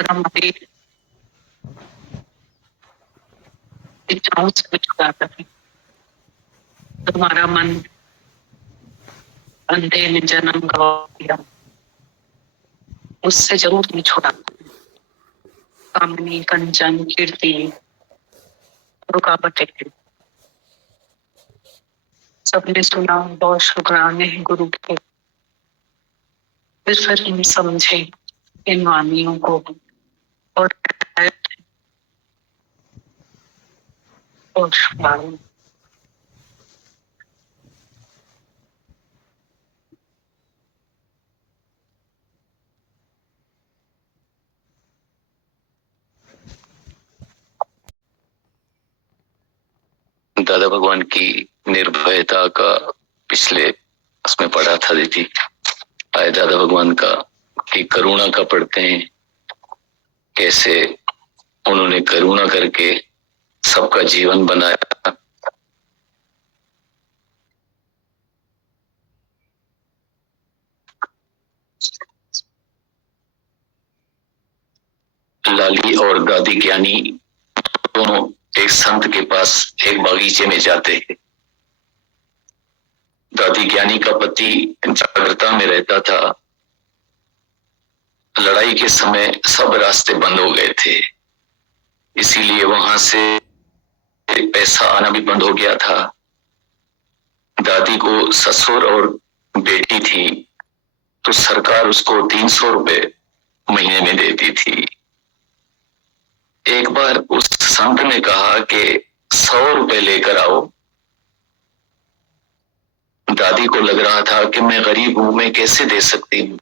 हमारी इच्छाओं से छुड़ाता है। तुम्हारा मन अंधे में जन्म गवा दिया, उससे जरूर नहीं छुड़ाता। कामनी कंचन कीर्ति रुकावटें, सबने सुना बहुत शुक्राने हैं गुरु के, फिर इन समझे इन वानियों को और शुक्राने। दादा भगवान की निर्भयता का पिछले उसमें पढ़ा था दीदी। आए दादा भगवान का की करुणा का पढ़ते हैं, कैसे उन्होंने करुणा करके सबका जीवन बनाया। लाली और दादी ज्ञानी दोनों एक संत के पास एक बागीचे में जाते हैं। दादी ज्ञानी का पति जागृता में रहता था। लड़ाई के समय सब रास्ते बंद हो गए थे, इसीलिए वहां से पैसा आना भी बंद हो गया था। दादी को ससुर और बेटी थी, तो सरकार उसको 300 रुपए महीने में देती थी। एक बार उस संत ने कहा कि 100 रुपए लेकर आओ। दादी को लग रहा था कि मैं गरीब हूं, मैं कैसे दे सकती हूँ।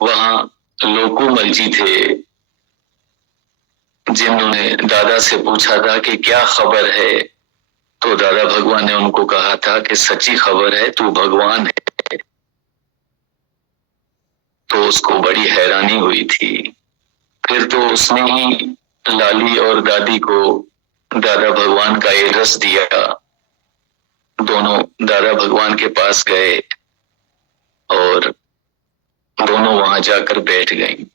वहां लोकूमल जी थे, जिन्होंने दादा से पूछा था कि क्या खबर है, तो दादा भगवान ने उनको कहा था कि सच्ची खबर है, तू भगवान है। तो उसको बड़ी हैरानी हुई थी। फिर तो उसने ही लाली और दादी को दादा भगवान का एड्रेस दिया। दोनों दादा भगवान के पास गए और दोनों वहां जाकर बैठ गई।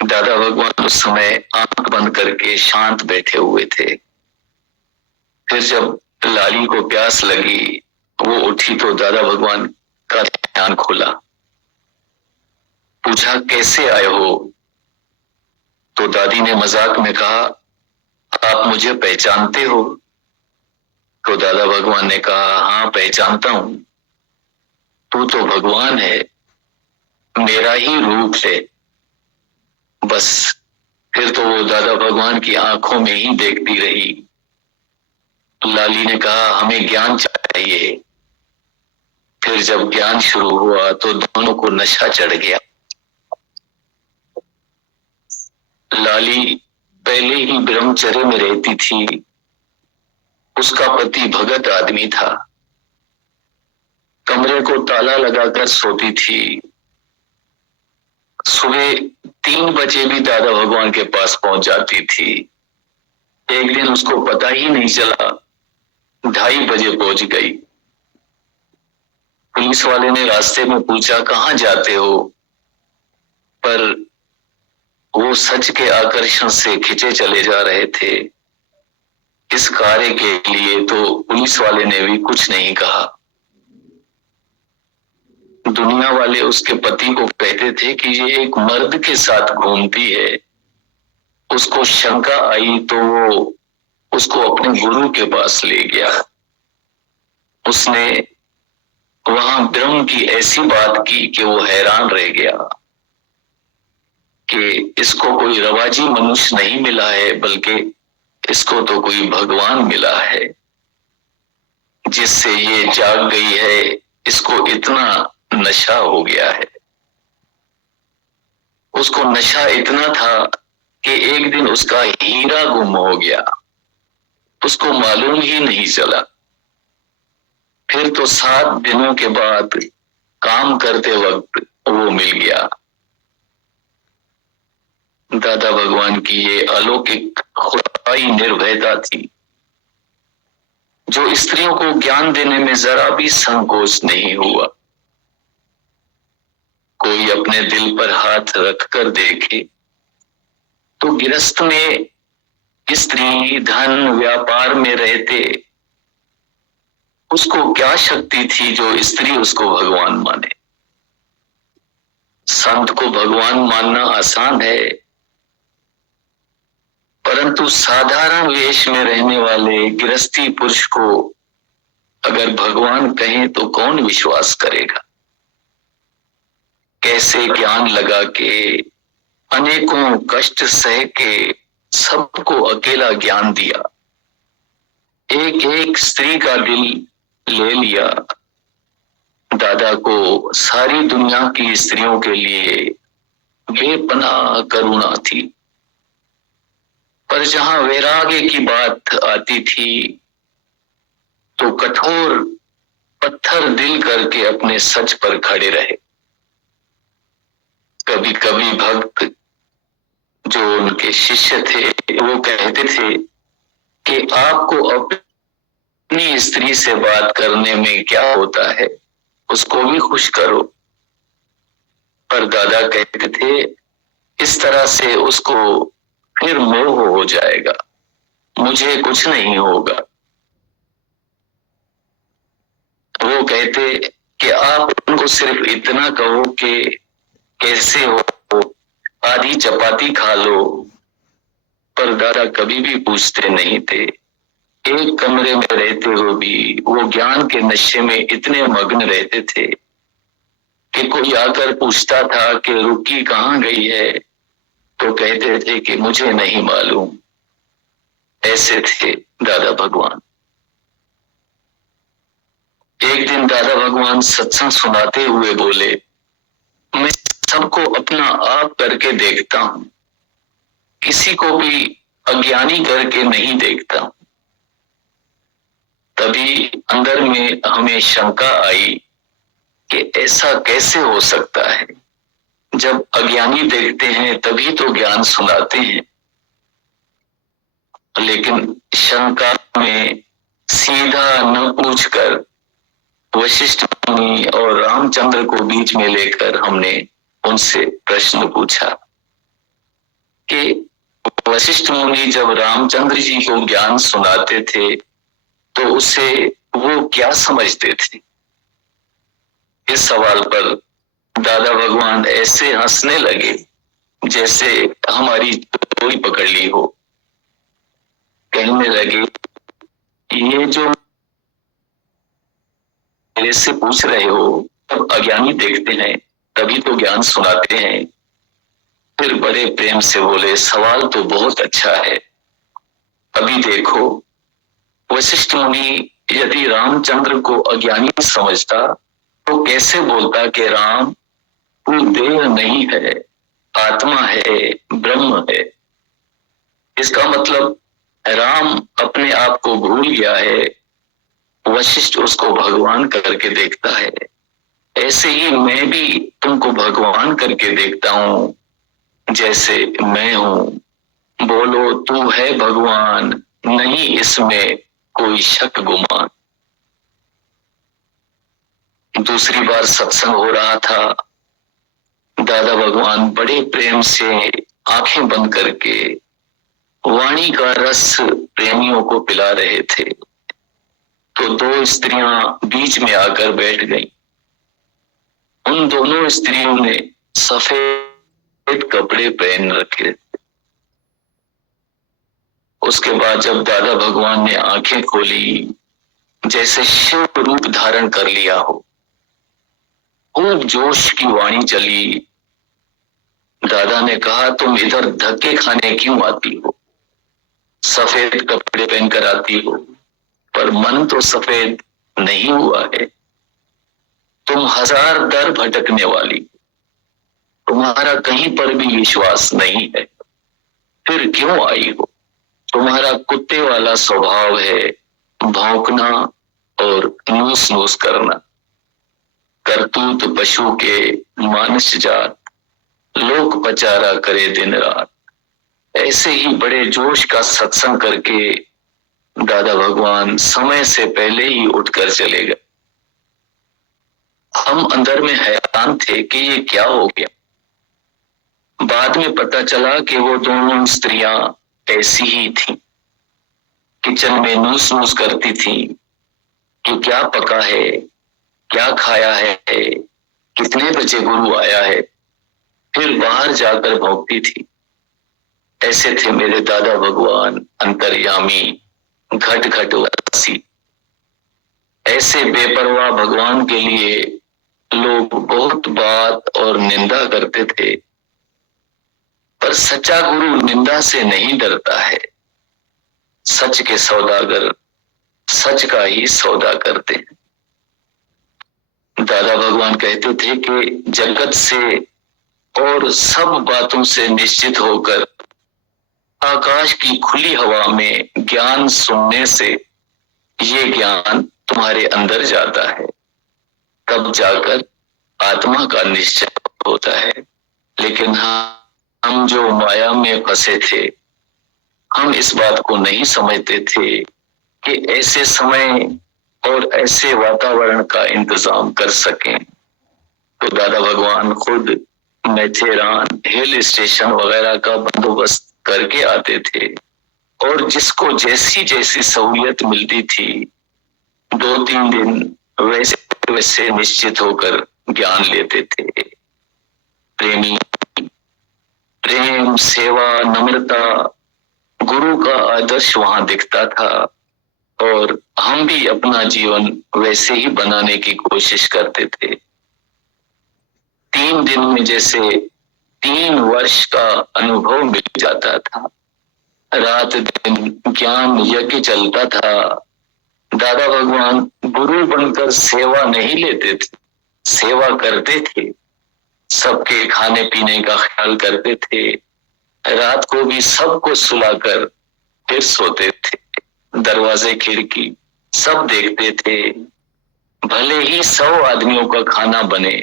दादा भगवान उस समय आंख बंद करके शांत बैठे हुए थे। फिर जब लाली को प्यास लगी, वो उठी तो दादा भगवान का ध्यान खुला। पूछा कैसे आए हो, तो दादी ने मजाक में कहा आप मुझे पहचानते हो। तो दादा भगवान ने कहा हाँ पहचानता हूं, तू तो भगवान है, मेरा ही रूप है। बस फिर तो वो दादा भगवान की आंखों में ही देखती रही। लाली ने कहा हमें ज्ञान चाहिए। फिर जब ज्ञान शुरू हुआ तो दोनों को नशा चढ़ गया। लाली पहले ही ब्रह्मचर्य में रहती थी, उसका पति भगत आदमी था। कमरे को ताला लगाकर सोती थी। सुबह 3 बजे भी दादा भगवान के पास पहुंच जाती थी। एक दिन उसको पता ही नहीं चला, 2:30 बजे पहुंच गई। पुलिस वाले ने रास्ते में पूछा कहां जाते हो, पर वो सच के आकर्षण से खिंचे चले जा रहे थे। इस कार्य के लिए तो पुलिस वाले ने भी कुछ नहीं कहा। दुनिया वाले उसके पति को कहते थे कि ये एक मर्द के साथ घूमती है। उसको शंका आई तो वो उसको अपने गुरु के पास ले गया। उसने वहां ब्रह्म की ऐसी बात की कि वो हैरान रह गया कि इसको कोई रवाजी मनुष्य नहीं मिला है, बल्कि इसको तो कोई भगवान मिला है, जिससे ये जाग गई है। इसको इतना नशा हो गया है। उसको नशा इतना था कि एक दिन उसका हीरा गुम हो गया, उसको मालूम ही नहीं चला। फिर तो 7 दिनों के बाद काम करते वक्त वो मिल गया। दादा भगवान की ये अलौकिक खुदाई निर्भयता थी, जो स्त्रियों को ज्ञान देने में जरा भी संकोच नहीं हुआ। कोई अपने दिल पर हाथ रखकर देखे तो गृहस्थ में स्त्री धन व्यापार में रहते उसको क्या शक्ति थी जो स्त्री उसको भगवान माने। संत को भगवान मानना आसान है, परंतु साधारण वेश में रहने वाले गृहस्थी पुरुष को अगर भगवान कहें तो कौन विश्वास करेगा। कैसे ज्ञान लगा के अनेकों कष्ट सह के सबको अकेला ज्ञान दिया, एक एक स्त्री का दिल ले लिया। दादा को सारी दुनिया की स्त्रियों के लिए बेपनाह करुणा थी, पर जहां वैराग्य की बात आती थी तो कठोर पत्थर दिल करके अपने सच पर खड़े रहे। कभी कभी भक्त जो उनके शिष्य थे वो कहते थे कि आपको अपनी स्त्री से बात करने में क्या होता है, उसको भी खुश करो। पर दादा कहते थे इस तरह से उसको फिर मोह हो जाएगा, मुझे कुछ नहीं होगा। वो कहते कि आप उनको सिर्फ इतना कहो कि कैसे हो, आधी चपाती खा लो। पर दादा कभी भी पूछते नहीं थे। एक कमरे में रहते हुए भी वो ज्ञान के नशे में इतने मग्न रहते थे कि कोई आकर पूछता था कि रुकी कहाँ गई है तो कहते थे कि मुझे नहीं मालूम। ऐसे थे दादा भगवान। एक दिन दादा भगवान सत्संग सुनाते हुए बोले, मैं सबको अपना आप करके देखता हूं, किसी को भी अज्ञानी करके नहीं देखता हूं। तभी अंदर में हमें शंका आई कि ऐसा कैसे हो सकता है, जब अज्ञानी देखते हैं तभी तो ज्ञान सुनाते हैं। लेकिन शंका में सीधा न पूछकर वशिष्ठ मुनि और रामचंद्र को बीच में लेकर हमने उनसे प्रश्न पूछा कि वशिष्ठ मुनि जब रामचंद्र जी को ज्ञान सुनाते थे तो उसे वो क्या समझते थे। इस सवाल पर दादा भगवान ऐसे हंसने लगे जैसे हमारी चोरी पकड़ ली हो। कहने लगे, ये जो मेरे से पूछ रहे हो तब अज्ञानी देखते हैं तभी तो ज्ञान सुनाते हैं। फिर बड़े प्रेम से बोले, सवाल तो बहुत अच्छा है। अभी देखो, वशिष्ठ मुनि यदि रामचंद्र को अज्ञानी समझता तो कैसे बोलता कि राम तू देह नहीं है, आत्मा है, ब्रह्म है। इसका मतलब राम अपने आप को भूल गया है, वशिष्ठ उसको भगवान करके देखता है। ऐसे ही मैं भी तुमको भगवान करके देखता हूं जैसे मैं हूं। बोलो तू है भगवान, नहीं इसमें कोई शक गुमान। दूसरी बार सत्संग हो रहा था। दादा भगवान बड़े प्रेम से आंखें बंद करके वाणी का रस प्रेमियों को पिला रहे थे तो दो स्त्रियां बीच में आकर बैठ गईं। उन दोनों स्त्रियों ने सफेद कपड़े पहन रखे थे। उसके बाद जब दादा भगवान ने आंखें खोली, जैसे शिव रूप धारण कर लिया हो, खूब जोश की वाणी चली। दादा ने कहा, तुम इधर धक्के खाने क्यों आती हो? सफेद कपड़े पहनकर आती हो, पर मन तो सफेद नहीं हुआ है। तुम हजार दर भटकने वाली, तुम्हारा कहीं पर भी विश्वास नहीं है, फिर क्यों आई हो? तुम्हारा कुत्ते वाला स्वभाव है, भौंकना और नूस नूस करना। करतूत पशु के मानस जात, लोक पचारा करे दिन रात। ऐसे ही बड़े जोश का सत्संग करके दादा भगवान समय से पहले ही उठकर चले गए। हम अंदर में हैरान थे कि ये क्या हो गया। बाद में पता चला कि वो दोनों स्त्रियां ऐसी ही थीं। किचन में नूस नूस करती थीं कि क्या पका है, क्या खाया है, कितने बजे गुरु आया है, फिर बाहर जाकर भौंकती थी। ऐसे थे मेरे दादा भगवान अंतर्यामी घट घट वासी। ऐसे बेपरवाह भगवान के लिए लोग बहुत बात और निंदा करते थे, पर सच्चा गुरु निंदा से नहीं डरता है। सच के सौदागर सच का ही सौदा करते हैं। दादा भगवान कहते थे कि जगत से और सब बातों से निश्चित होकर आकाश की खुली हवा में ज्ञान सुनने से ये ज्ञान तुम्हारे अंदर जाता है, तब जाकर आत्मा का निश्चय होता है। लेकिन हम जो माया में फंसे थे, हम इस बात को नहीं समझते थे कि ऐसे समय और ऐसे वातावरण का इंतजाम कर सकें। तो दादा भगवान खुद मेथेरान हिल स्टेशन वगैरह का बंदोबस्त करके आते थे, और जिसको जैसी जैसी सहूलियत मिलती थी 2-3 दिन वैसे वैसे निश्चित होकर ज्ञान लेते थे। प्रेम, सेवा, नम्रता, गुरु का आदर्श वहां दिखता था, और हम भी अपना जीवन वैसे ही बनाने की कोशिश करते थे। 3 दिन में जैसे 3 वर्ष का अनुभव मिल जाता था। रात दिन ज्ञान यज्ञ चलता था। दादा भगवान गुरु बनकर सेवा नहीं लेते थे, सेवा करते थे। सबके खाने पीने का ख्याल करते थे। रात को भी सबको सुलाकर फिर सोते थे। दरवाजे खिड़की सब देखते थे। भले ही 100 आदमियों का खाना बने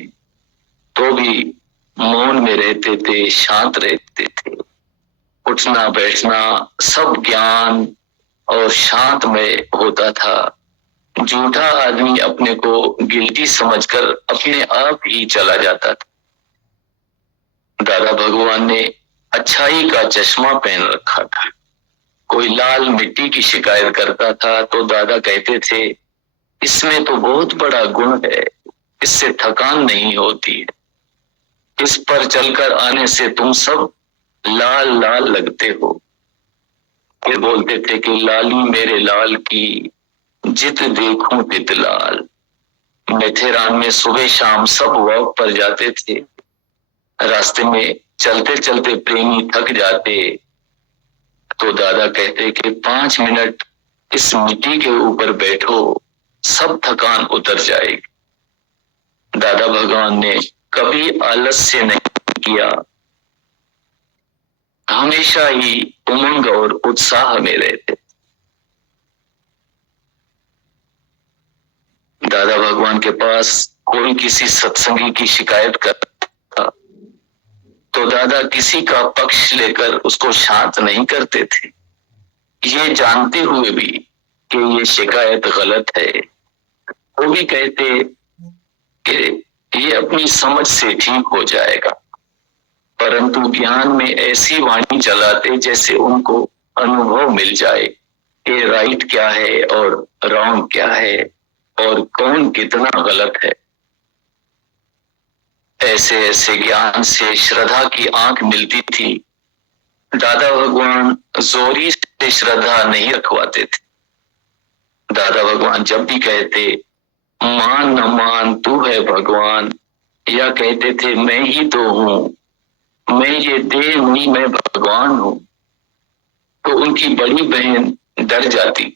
तो भी मौन में रहते थे, शांत रहते थे। उठना बैठना सब ज्ञान और शांत में होता था। झूठा आदमी अपने को गिल्टी समझकर अपने आप ही चला जाता था। दादा भगवान ने अच्छाई का चश्मा पहन रखा था। कोई लाल मिट्टी की शिकायत करता था तो दादा कहते थे, इसमें तो बहुत बड़ा गुण है, इससे थकान नहीं होती है। इस पर चलकर आने से तुम सब लाल लाल लगते हो। फिर बोलते थे कि लाली मेरे लाल की जित देखूं तित लाल। मेथेरान में सुबह शाम सब वॉक पर जाते थे। रास्ते में चलते चलते प्रेमी थक जाते तो दादा कहते कि 5 मिनट इस मिट्टी के ऊपर बैठो, सब थकान उतर जाएगी। दादा भगवान ने कभी आलस्य नहीं किया, हमेशा ही उमंग और उत्साह में रहते। दादा भगवान के पास कोई किसी सत्संगी की शिकायत करता तो दादा किसी का पक्ष लेकर उसको शांत नहीं करते थे, ये जानते हुए भी कि ये शिकायत गलत है। वो भी कहते कि ये अपनी समझ से ठीक हो जाएगा, परंतु ज्ञान में ऐसी वाणी चलाते जैसे उनको अनुभव मिल जाए कि राइट क्या है और रॉन्ग क्या है और कौन कितना गलत है। ऐसे ऐसे ज्ञान से श्रद्धा की आंख मिलती थी। दादा भगवान जोरी से श्रद्धा नहीं रखवाते थे। दादा भगवान जब भी कहते मान न मान तू है भगवान, या कहते थे मैं ही तो हूं, मैं ये देह नहीं मैं भगवान हूं, तो उनकी बड़ी बहन डर जाती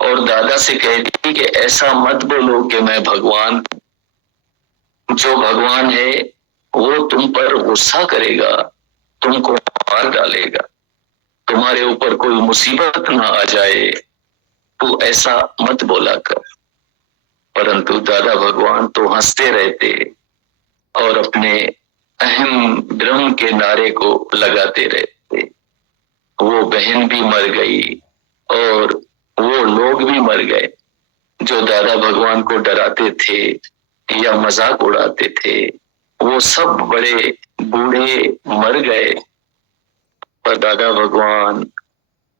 और दादा से कहती कि ऐसा मत बोलो कि मैं भगवान हूं। जो भगवान है वो तुम पर गुस्सा करेगा, तुमको मार डालेगा, तुम्हारे ऊपर कोई मुसीबत ना आ जाए, तू ऐसा मत बोला कर। परंतु दादा भगवान तो हंसते रहते और अपने अहम ब्रह्म के नारे को लगाते रहते। वो बहन भी मर गई और वो लोग भी मर गए जो दादा भगवान को डराते थे या मजाक उड़ाते थे, वो सब बड़े बूढ़े मर गए। पर दादा भगवान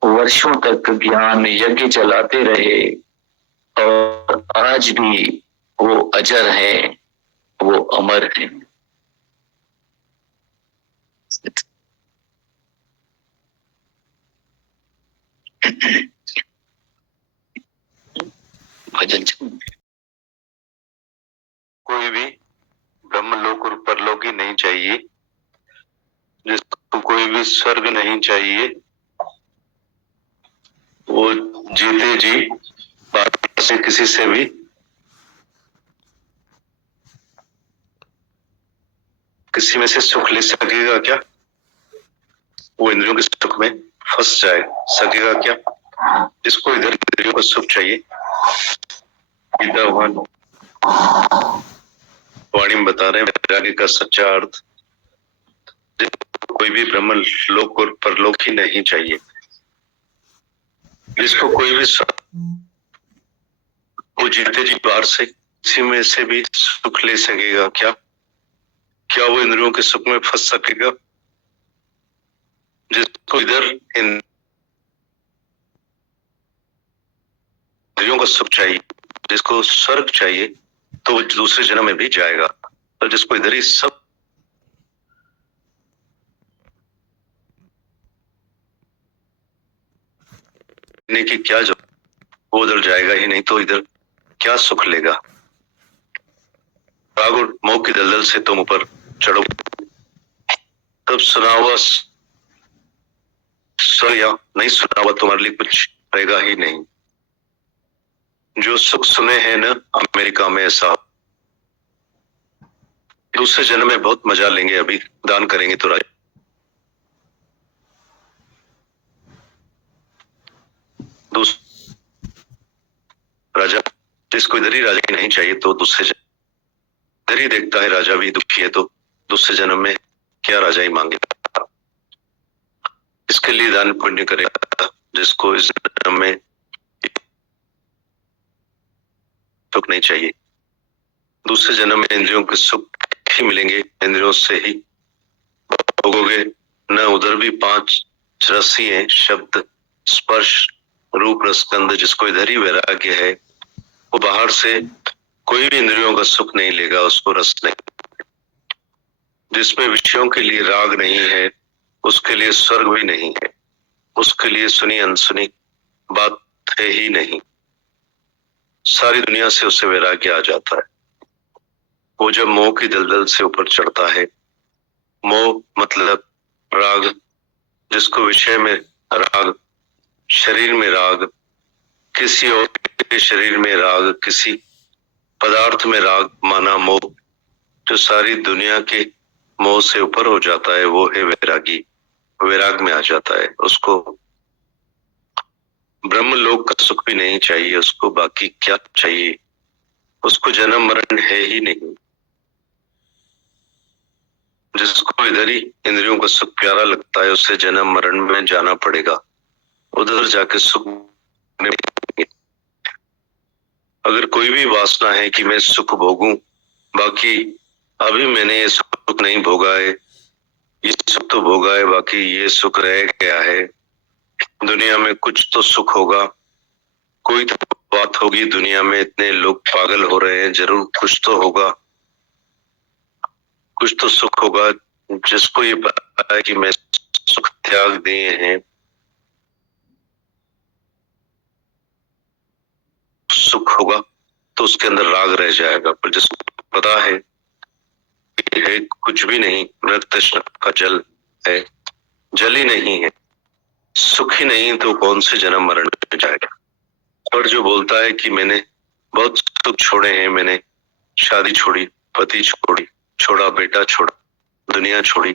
वर्षों तक ज्ञान यज्ञ चलाते रहे और आज भी वो अजर है, वो अमर है। भजन कोई भी ब्रह्मलोक और परलोक ही नहीं चाहिए, जिसको कोई भी स्वर्ग नहीं चाहिए, वो जीते जी बाहर से किसी से भी किसी में से सुख ले सकेगा क्या? वो इंद्रियों के सुख में फंस जाए सकेगा क्या? जिसको इधर इंद्रियों का सुख चाहिए, गीता भगवान वाणी में बता रहे हैं वैराग्य का सच्चा अर्थ, कोई भी ब्रह्म लोक और परलोक ही नहीं चाहिए, जिसको कोई भी वो जीते जी बाहर से किसी में से भी सुख ले सकेगा क्या? क्या वो इंद्रियों के सुख में फंस सकेगा? जिसको इधर इंद्रियों का सुख चाहिए, जिसको स्वर्ग चाहिए, तो वो दूसरे जन्म में भी जाएगा। और जिसको इधर ही सब की क्या जरूरत, वो उधर जाएगा ही नहीं, तो इधर क्या सुख लेगा? राग और मोह की दलदल से तुम ऊपर चढ़ो, तब सुना हुआ सुन या नहीं सुना हुआ तुम्हारे लिए कुछ रहेगा ही नहीं। जो सुख सुने हैं ना अमेरिका में, ऐसा दूसरे जन्म में बहुत मजा लेंगे, अभी दान करेंगे तो राजा, जिसको इधर ही राजा नहीं चाहिए, तो दूसरे इधर ही देखता है राजा भी दुखी है, तो दूसरे जन्म में क्या राजा ही मांगेगा? इसके लिए दान पुण्य करेगा। जिसको इस जन्म में सुख नहीं चाहिए, दूसरे जन्म में इंद्रियों के सुख ही मिलेंगे, इंद्रियों से ही भोगोगे। न उधर भी 5 रसी हैं, शब्द स्पर्श रूप रसगंध। जिसको इधर ही वैराग्य है, वो बाहर से कोई भी इंद्रियों का सुख नहीं लेगा, उसको रस नहीं। जिसमें विषयों के लिए राग नहीं है, उसके लिए स्वर्ग भी नहीं है, उसके लिए सुनी अनसुनी बात है ही नहीं। सारी दुनिया से उसे वैराग्य आ जाता है। वो जब मोह की दलदल से ऊपर चढ़ता है, मोह मतलब राग, जिसको विषय में राग, शरीर में राग, किसी और के शरीर में राग, किसी पदार्थ में राग माना मोह, जो सारी दुनिया के मोह से ऊपर हो जाता है, वो है वैरागी। वैराग में आ जाता है, उसको ब्रह्म लोक का सुख भी नहीं चाहिए, उसको बाकी क्या चाहिए? उसको जन्म मरण है ही नहीं। जिसको इधर ही इंद्रियों का सुख प्यारा लगता है, उससे जन्म मरण में जाना पड़ेगा, उधर जाके सुख। अगर कोई भी वासना है कि मैं सुख भोगूं, बाकी अभी मैंने ये सुख नहीं भोगा है, ये सुख तो भोगा है, बाकी ये सुख रह गया है, दुनिया में कुछ तो सुख होगा, कोई तो बात होगी, दुनिया में इतने लोग पागल हो रहे हैं, जरूर कुछ तो होगा, कुछ तो सुख होगा। जिसको ये पता है कि मैं सुख त्याग दिए हैं, सुख होगा, तो उसके अंदर राग रह जाएगा। पर जिसको पता है कुछ भी नहीं, मृत तृष्णा का जल है, जल ही नहीं है, सुख ही नहीं, तो कौन से जन्म मरण में जाएगा? और जो बोलता है कि मैंने बहुत सुख छोड़े हैं, मैंने शादी छोड़ी, पति छोड़ा, बेटा छोड़ा, दुनिया छोड़ी,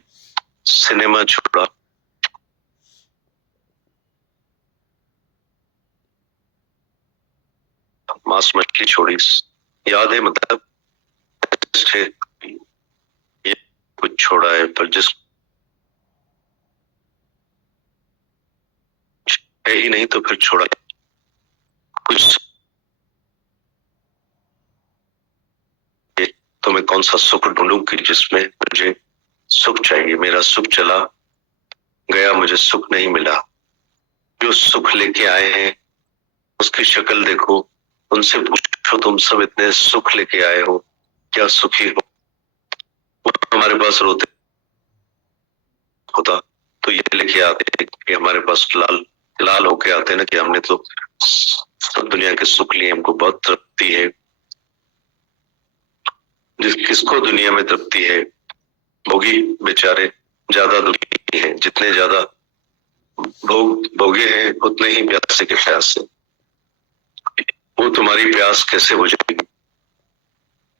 सिनेमा छोड़ा, मांस मछली छोड़ी, याद है मतलब ये कुछ छोड़ा है, पर जिस है ही नहीं, तो फिर छोड़ा कुछ तो मैं कौन सा सुख ढूंढूं कि जिसमें मुझे सुख चाहिए। मेरा सुख चला गया, मुझे सुख नहीं मिला। जो सुख लेके आए हैं उसकी शक्ल देखो, उनसे पूछो तुम सब इतने सुख लेके आए हो, क्या सुखी हो? वो हमारे पास रोते होता तो ये लेके आते कि हमारे पास लाल लाल होके आते ना कि हमने तो सब दुनिया के सुख लिए, हमको बहुत तृप्ति है। किसको दुनिया में तृप्ति है? भोगी बेचारे ज्यादा दुखी हैं। जितने ज्यादा भोगे हैं उतने ही प्यासे के प्यासे। वो तुम्हारी प्यास कैसे बुझेगी?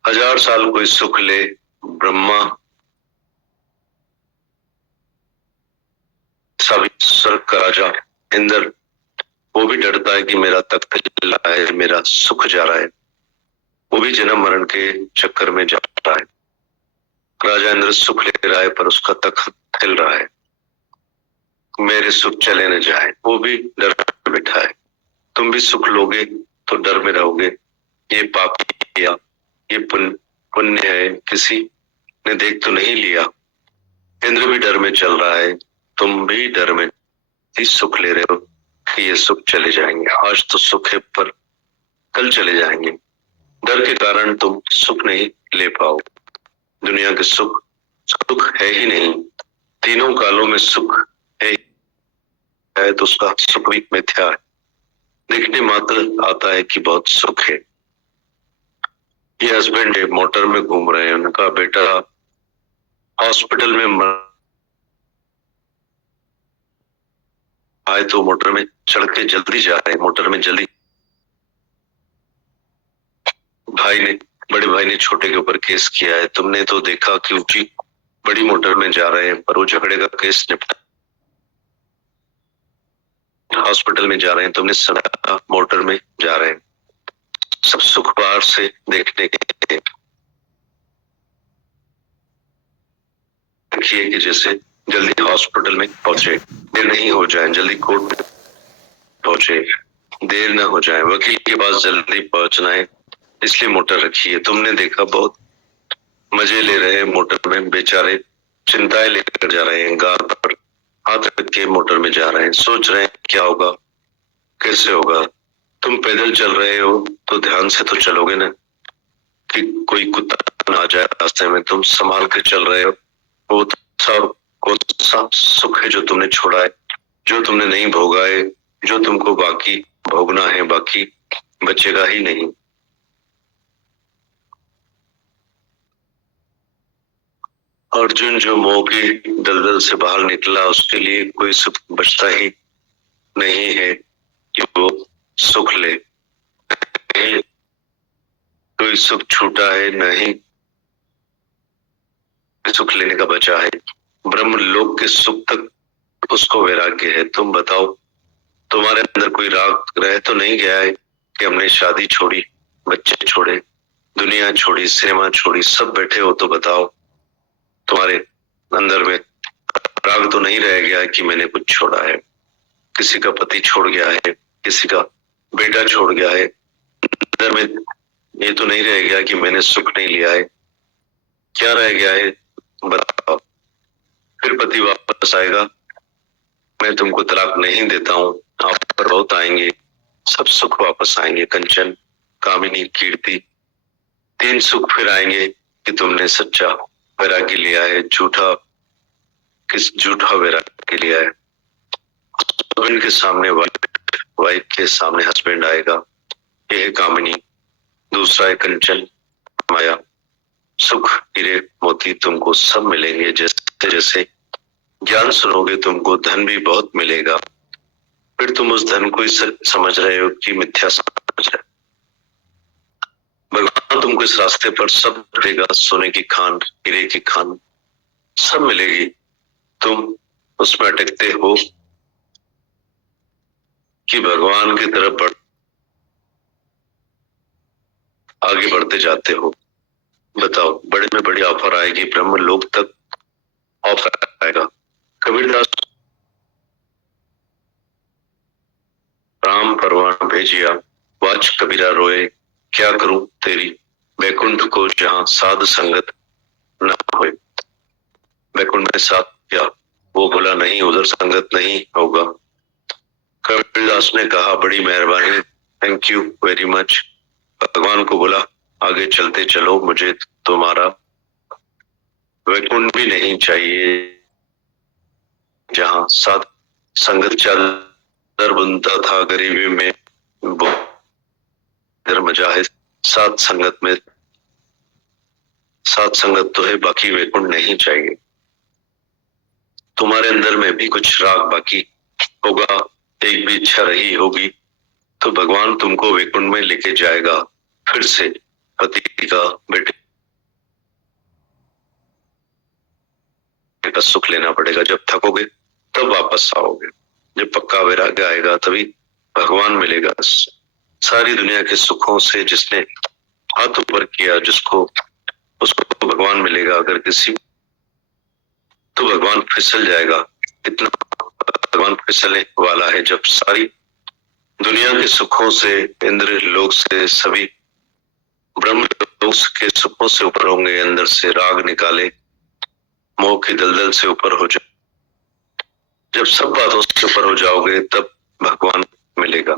1000 साल कोई सुख ले, ब्रह्मा सभी स्वर्ग का राजा इंद्र, वो भी डरता है कि मेरा तख्त हिल रहा है, मेरा सुख जा रहा है। वो भी जन्म मरण के चक्कर में जा रहा है। राजा इंद्र सुख ले रहा है पर उसका तख्त हिल रहा है, मेरे सुख चले न जाए, वो भी डर बैठा है। तुम भी सुख लोगे तो डर में रहोगे, ये पाप किया, ये पुण्य है, किसी ने देख तो नहीं लिया। इंद्र भी डर में चल रहा है, तुम भी डर में ही सुख ले रहे हो कि ये सुख चले जाएंगे। आज तो सुख है पर कल चले जाएंगे। डर के कारण तुम सुख नहीं ले पाओ। दुनिया के सुख है ही नहीं। तीनों कालों में सुख है तो उसका सुख भी मिथ्या है। देखने मात्र आता है कि बहुत सुख है। ये हस्बैंड है, मोटर में घूम रहे हैं, उनका बेटा हॉस्पिटल में आए तो मोटर में चढ़ के जल्दी जा रहे हैं। मोटर में जल्दी बड़े भाई ने छोटे के ऊपर केस किया है। तुमने तो देखा कि ऊंची बड़ी मोटर में जा रहे हैं पर वो झगड़े का केस निपटा, हॉस्पिटल में जा रहे हैं, तुमने सुना मोटर में जा रहे हैं। सब सुख बाहर से देखने के देखिए कि जैसे जल्दी हॉस्पिटल में पहुंचे, देर नहीं हो जाए, जल्दी कोर्ट में पहुंचे, देर न हो जाए, वकील के पास जल्दी पहुंचना है इसलिए मोटर रखी है। तुमने देखा बहुत मजे ले रहे हैं मोटर में, बेचारे चिंताएं लेकर जा रहे हैं, गार पर हाथ रख के मोटर में जा रहे हैं, सोच रहे हैं क्या होगा, कैसे होगा। तुम पैदल चल रहे हो तो ध्यान से तो चलोगे ना कि कोई कुत्ता ना आ जाए रास्ते में। तुम संभाल के चल रहे हो। वो सब कौन सा सुख है जो तुमने छोड़ा है, जो तुमने नहीं भोगा है, जो तुमको बाकी भोगना है, बाकी बचेगा ही नहीं। अर्जुन जो मोह की दलदल से बाहर निकला उसके लिए कोई सुख बचता ही नहीं है कि वो सुख ले। कोई सुख छूटा है नहीं, सुख लेने का बचा है। ब्रह्म लोक के सुख तक उसको वैराग्य है। तुम बताओ तुम्हारे अंदर कोई राग रह तो नहीं गया है कि हमने शादी छोड़ी, बच्चे छोड़े, दुनिया छोड़ी, सिनेमा छोड़ी, सब बैठे हो तो बताओ तुम्हारे अंदर में राग तो नहीं रह गया है कि मैंने कुछ छोड़ा है। किसी का पति छोड़ गया है, किसी का बेटा छोड़ गया है, अंदर में ये तो नहीं रह गया कि मैंने सुख नहीं लिया है। क्या रह गया है बताओ। फिर पति वापस आएगा, मैं तुमको तलाक नहीं देता हूँ, आप पर बहुत आएंगे, सब सुख वापस आएंगे, कंचन, कामिनी, कीर्ति, 3 सुख फिर आएंगे कि तुमने सच्चा वैराग्य लिया है, झूठा वैराग्य लिया है। हस्बैंड के सामने वाइफ के सामने हस्बैंड आएगा, यह है कामिनी। दूसरा है कंचन, माया। सुख, हीरे, मोती तुमको सब मिलेंगे। जैसे जैसे ज्ञान सुनोगे तुमको धन भी बहुत मिलेगा। फिर तुम उस धन को समझ रहे हो कि मिथ्या समझ रहे हो। भगवान तुमको इस रास्ते पर सब देगा, सोने की खान, हीरे की खान सब मिलेगी। तुम उसमें अटकते हो कि भगवान की तरफ आगे बढ़ते जाते हो। बताओ, बड़े में बड़ी ऑफर आएगी, ब्रह्म लोक तक ऑफर आएगा। कबीरदास राम परवान भेजिया, वाच कबीरा रोए, क्या करूं तेरी वैकुंठ को जहाँ साध संगत न हो। वैकुंठ में साथ क्या, वो बोला नहीं, उधर संगत नहीं होगा। कबीरदास ने कहा बड़ी मेहरबानी, थैंक यू वेरी मच। भगवान को बोला आगे चलते चलो, मुझे तुम्हारा वैकुंठ भी नहीं चाहिए जहाँ साध संगत चादर बुनता था गरीबी में, इधर मजा है साध संगत में। साध संगत तो है, बाकी वैकुंठ नहीं चाहिए। तुम्हारे अंदर में भी कुछ राग बाकी होगा, एक भी इच्छा रही होगी तो भगवान तुमको वैकुंठ में लेके जाएगा। फिर से पति का बेटे का सुख लेना पड़ेगा। जब थकोगे तब वापस आओगे। जब पक्का वैराग्य आएगा तभी भगवान मिलेगा। सारी दुनिया के सुखों से जिसने हाथ ऊपर किया, जिसको उसको भगवान मिलेगा। अगर किसी तो भगवान फिसल जाएगा। इतना भगवान फिसलने वाला है। जब सारी दुनिया के सुखों से, इंद्र लोक से, सभी ब्रह्म लोक के सुखों से ऊपर होंगे, अंदर से राग निकाले, मोह की दलदल से ऊपर हो जाओ। जब सब बातों से ऊपर हो जाओगे तब भगवान मिलेगा।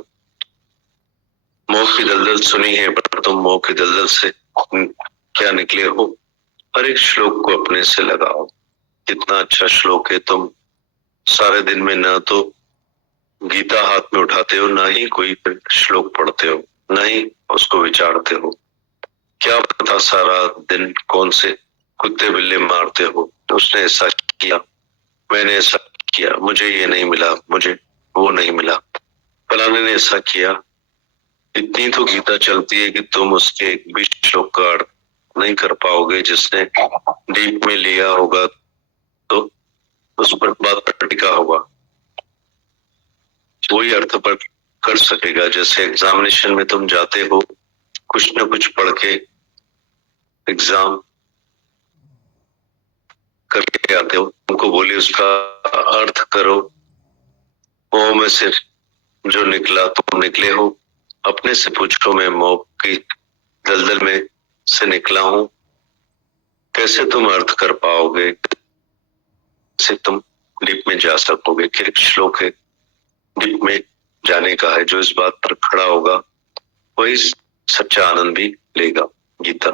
मोह की दलदल सुनी है, पर तुम मोह की दलदल से क्या निकले हो? हर एक श्लोक को अपने से लगाओ। कितना अच्छा श्लोक है। तुम सारे दिन में ना तो गीता हाथ में उठाते हो, ना ही कोई श्लोक पढ़ते हो, ना ही उसको विचारते हो। क्या पता सारा दिन कौन से कुत्ते बिल्ले मारते हो। उसने ऐसा किया, मैंने ऐसा किया, मुझे ये नहीं मिला, मुझे वो नहीं मिला, फलाने ने ऐसा किया। इतनी तो गीता चलती है कि तुम उसके एक भी श्लोक का अर्थ नहीं कर पाओगे। जिसने डीप में लिया होगा तो उस पर बात पर टिका होगा, वही अर्थ पर कर सकेगा। जैसे एग्जामिनेशन में तुम जाते हो, कुछ न कुछ पढ़ के एग्जाम करके आते हो, तुमको बोलिए उसका अर्थ करो। मोह में से जो निकला तुम निकले हो। अपने से पूछो, मैं मोह की दलदल में से निकला हूं। कैसे तुम अर्थ कर पाओगे? कैसे तुम डीप में जा सकोगे? एक श्लोक है डीप में जाने का है। जो इस बात पर खड़ा होगा वही सच्चा आनंद भी लेगा। गीता।